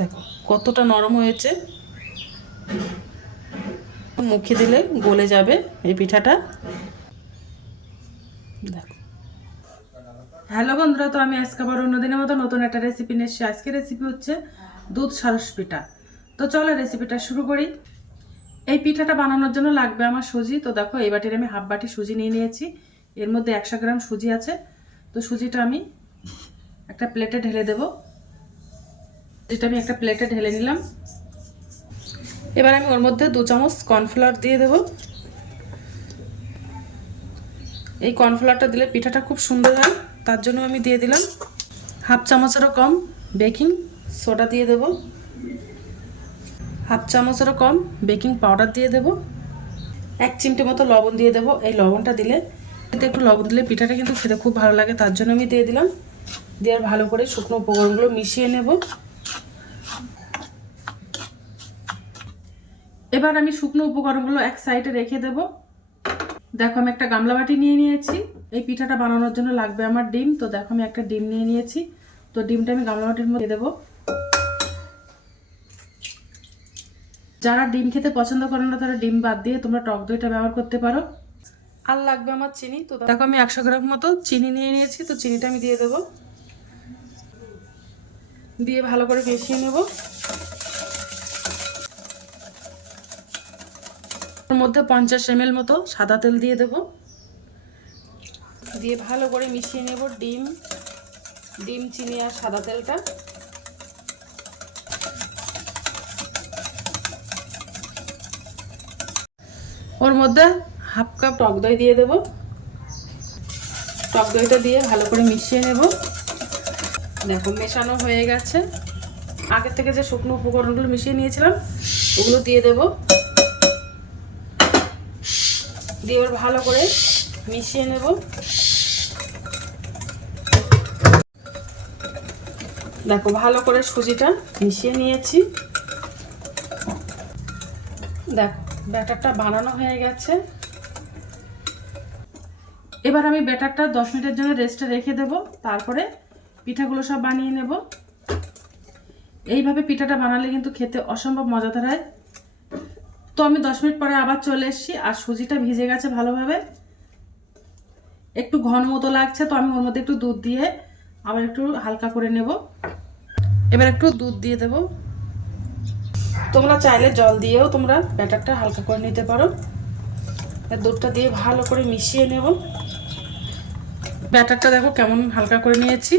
দেখো, কতটা নরম হয়েছে। মুখে দিলে গলে যাবে এই পিঠাটা। দেখো। হ্যালো বন্ধুরা, তো আমি আজকে আবার অন্যদিনের মতো নতুন একটা রেসিপি নিয়ে এসেছি। আজকের রেসিপি হচ্ছে দুধ সারস পিঠা। তো চলো রেসিপিটা শুরু করি। এই পিঠাটা বানানোর জন্য লাগবে আমার সুজি। তো দেখো, এই বাটির আমি হাফ বাটি সুজি নিয়ে নিয়েছি। এর মধ্যে একশো গ্রাম সুজি আছে। তো সুজিটা আমি একটা প্লেটে ঢেলে দেব। যেটা আমি একটা প্লেটে ঢেলে নিলাম। এবার আমি ওর মধ্যে দু চামচ কর্নফ্লাওয়ার দিয়ে দেব। এই কর্নফ্লাওয়ারটা দিলে পিঠাটা খুব সুন্দর হয়, তার জন্য আমি দিয়ে দিলাম হাফ চামচেরও কম বেকিং সোডা দিয়ে দেব। হাফ চামচেরও কম বেকিং পাউডার দিয়ে দেব। এক চিমটে মতো লবণ দিয়ে দেব। এই লবণটা দিলে এতে একটু লবণ দিলে পিঠাটা কিন্তু খেতে খুব ভালো লাগে, তার জন্য আমি দিয়ে দিলাম। দিয়ে ভালো করে শুকনো উপকরণগুলো মিশিয়ে নেব। এবার আমি শুকনো উপকরণগুলো এক সাইডে রেখে দেব। দেখো, আমি একটা গামলা বাটি নিয়ে নিয়েছি। এই পিঠাটা বানানোর জন্য লাগবে আমার ডিম। তো দেখো, আমি একটা ডিম নিয়ে নিয়েছি। তো ডিমটা আমি গামলা বাটির মধ্যে দেবো। যারা ডিম খেতে পছন্দ করে না, তারা ডিম বাদ দিয়ে তোমরা টক দইটা ব্যবহার করতে পারো। আর লাগবে আমার চিনি। তো দেখো, আমি একশো গ্রাম মতো চিনি নিয়ে নিয়েছি। তো চিনিটা আমি দিয়ে দেবো। দিয়ে ভালো করে মিশিয়ে নেব। ওর মধ্যে পঞ্চাশ এম মতো সাদা তেল দিয়ে দেব। দিয়ে ভালো করে মিশিয়ে নেব ডিম ডিম, চিনি আর সাদা তেলটা। ওর মধ্যে হাফ কাপ টক দই দিয়ে দেব। টক দইটা দিয়ে ভালো করে মিশিয়ে নেব। দেখো, মেশানো হয়ে গেছে। আগের থেকে যে শুকনো উপকরণগুলো মিশিয়ে নিয়েছিলাম, ওগুলো দিয়ে দেব। দিয়ে এবার ভালো করে মিশিয়ে নেব। দেখো, ভালো করে সুজিটা মিশিয়ে নিয়েছি। দেখো, ব্যাটারটা বানানো হয়ে গেছে। এবার আমি ব্যাটারটা দশ মিনিটের জন্য রেস্টে রেখে দেব। তারপরে পিঠাগুলো সব বানিয়ে নেব। এইভাবে পিঠাটা বানালে কিন্তু খেতে অসম্ভব মজাদার হয়। তো আমি দশ মিনিট পরে আবার চলে এসেছি। আর সুজিটা ভিজে গেছে ভালোভাবে। একটু ঘন মতো লাগছে, তো আমি ওর মধ্যে একটু দুধ দিয়ে আবার একটু হালকা করে নেব। এবার একটু দুধ দিয়ে দেবো। তোমরা চাইলে জল দিয়েও তোমরা ব্যাটারটা হালকা করে নিতে পারো। দুধটা দিয়ে ভালো করে মিশিয়ে নেব। ব্যাটারটা দেখো কেমন হালকা করে নিয়েছি।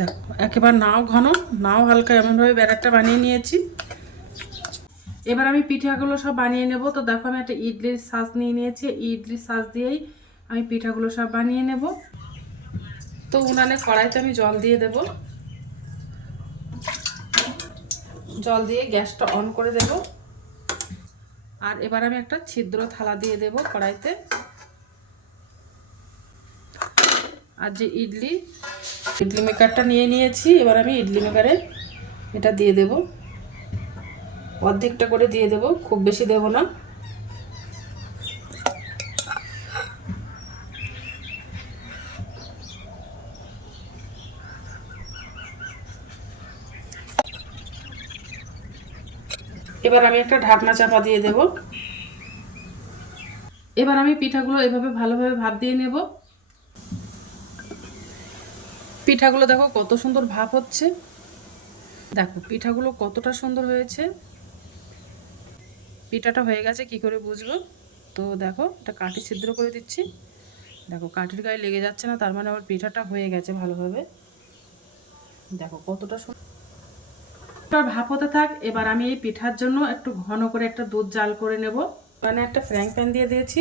দেখো, একেবারে নাও ঘন, নাও হালকা এমনভাবে ব্যাটারটা বানিয়ে নিয়েছি। এবার আমি পিঠাগুলো সব বানিয়ে নেব। তো দেখো আমি একটা ইডলির সাজ নিয়ে নিয়েছি। ইডলির সাজ দিয়েই আমি পিঠাগুলো সব বানিয়ে নেব। তো উনানে কড়াইতে আমি জল দিয়ে দেবো। জল দিয়ে গ্যাসটা অন করে দেব। আর এবার আমি একটা ছিদ্র থালা দিয়ে দেব কড়াইতে। আর যে ইডলি ইডলি মেকারটা নিয়ে নিয়েছি, এবার আমি ইডলি মেকারে এটা দিয়ে দেব। অর্ধেকটা করে দিয়ে দেব, খুব বেশি দেব না। এবার আমি একটা ঢাকনা চাপা দিয়ে দেব। এবার আমি পিঠাগুলো এভাবে ভালোভাবে ভাপ দিয়ে নেব। পিঠাগুলো দেখো কত সুন্দর ভাপ হচ্ছে। দেখো, পিঠাগুলো কতটা সুন্দর হয়েছে। পিঠাটা হয়ে গেছে, কি করে বুঝব তো দেখো এটা কাঠি ছিদ্র করে দিচ্ছি। দেখো, কাঠির গায়ে লেগে যাচ্ছে না, তার মানে আমার পিঠাটা হয়ে গেছে ভালোভাবে। দেখো, কতটা সুন্দর ভাপ হতে থাক, এবার আমি এই পিঠার জন্য একটু ঘন করে একটা দুধ জাল করে নেব। মানে একটা ফ্র্যাং প্যান দিয়ে দিয়েছি।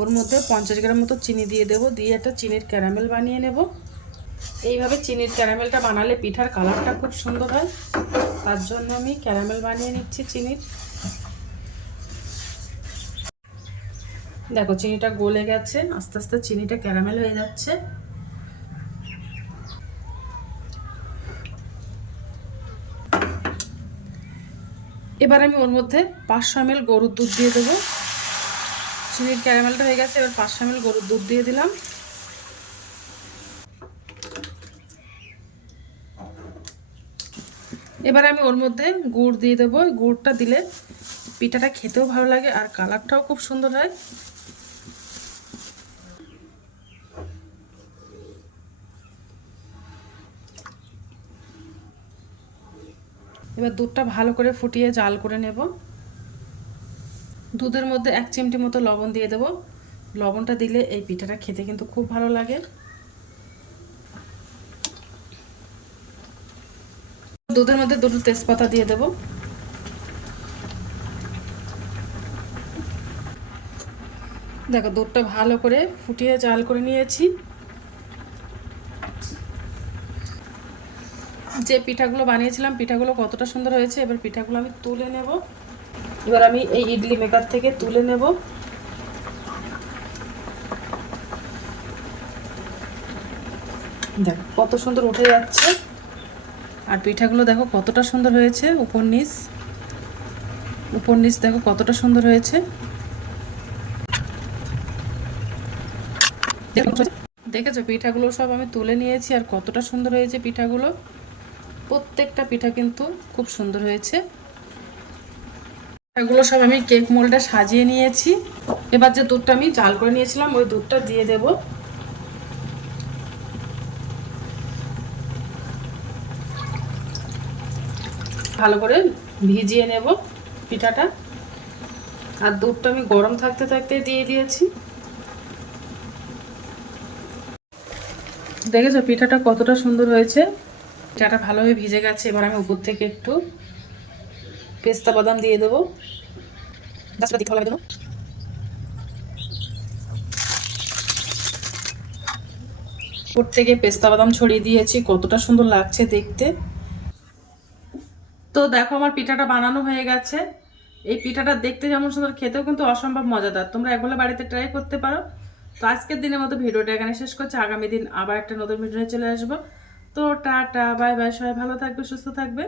ওর মধ্যে পঞ্চাশ গ্রাম মতো চিনি দিয়ে দেব, দিয়ে একটা চিনির ক্যারামেল বানিয়ে নেব। এইভাবে চিনির ক্যারামেলটা বানালে পিঠার কালারটা খুব সুন্দর হয়। তার জন্য আমি ক্যারামেল বানিয়ে নিচ্ছি চিনির। দেখো, চিনিটা গলে গেছে, আস্তে আস্তে চিনিটা ক্যারামেল হয়ে যাচ্ছে। এবার আমি ওর মধ্যে পাঁচশো এম গরুর দুধ দিয়ে দেবো। চিনির ক্যারামেলটা হয়ে গেছে, এবার পাঁচশো এম গরুর দুধ দিয়ে দিলাম। এবার আমি ওর মধ্যে গুড় দিয়ে দেবো। গুড়টা দিলে পিঠাটা খেতেও ভালো লাগে আর কালারটাও খুব সুন্দর হয়। এবার দুধটা ভালো করে ফুটিয়ে জাল করে নেব। দুধের মধ্যে এক চিমটি মতো লবণ দিয়ে দেব। লবণটা দিলে এই পিঠাটা খেতে কিন্তু খুব ভালো লাগে। দুধের মধ্যে দুটো তেজপাতা দিয়ে দেব। দেখো, দুধটা ভালো করে ফুটিয়ে জাল করে নিয়েছি। যে পিঠাগুলো বানিয়েছিলাম, পিঠাগুলো কতটা সুন্দর হয়েছে, এবার পিঠাগুলো আমি তুলে নেব। এবার আমি এই ইডলি মেকার থেকে তুলে নেব। দেখো, কত সুন্দর উঠে যাচ্ছে। আর পিঠাগুলো দেখো কতটা সুন্দর হয়েছে, উপর নিচ। উপর নিচ দেখো কতটা সুন্দর হয়েছে। দেখেছ? পিঠাগুলো সব আমি তুলে নিয়েছি, আর কতটা সুন্দর হয়েছে পিঠাগুলো। প্রত্যেকটা পিঠা কিন্তু খুব সুন্দর হয়েছে। পিঠাগুলো সব আমি কেক মোলটা সাজিয়ে নিয়েছি। এবার যে দুধটা আমি জাল করে নিয়েছিলাম, ওই দুধটা দিয়ে দেব। ভালো করে ভিজিয়ে নেব পিঠাটা। আর দুধটা আমি গরম থাকতে থাকতে দিয়ে দিয়েছি। দেখেছ পিঠাটা কতটা সুন্দর হয়েছে? পিঠাটা ভালোভাবে ভিজে গেছে, এবার আমি উপর থেকে একটু পেস্তা বাদাম দিয়ে দেবো। উপর থেকে পেস্তা বাদাম ছড়িয়ে দিয়েছি, কতটা সুন্দর লাগছে দেখতে। তো দেখো আমার পিঠাটা বানানো হয়ে গেছে। এই পিঠাটা দেখতে যেমন সুন্দর, খেতেও কিন্তু অসম্ভব মজাদার। তোমরা একবার বাড়িতে ট্রাই করতে পারো। তো আজকের দিনের মতো ভিডিওটা এখানে শেষ করছি। আগামী দিন আবার একটা নতুন ভিডিও চলে আসব। তো টাটা বাই বাই সবাই ভালো থাকবে সুস্থ থাকবে।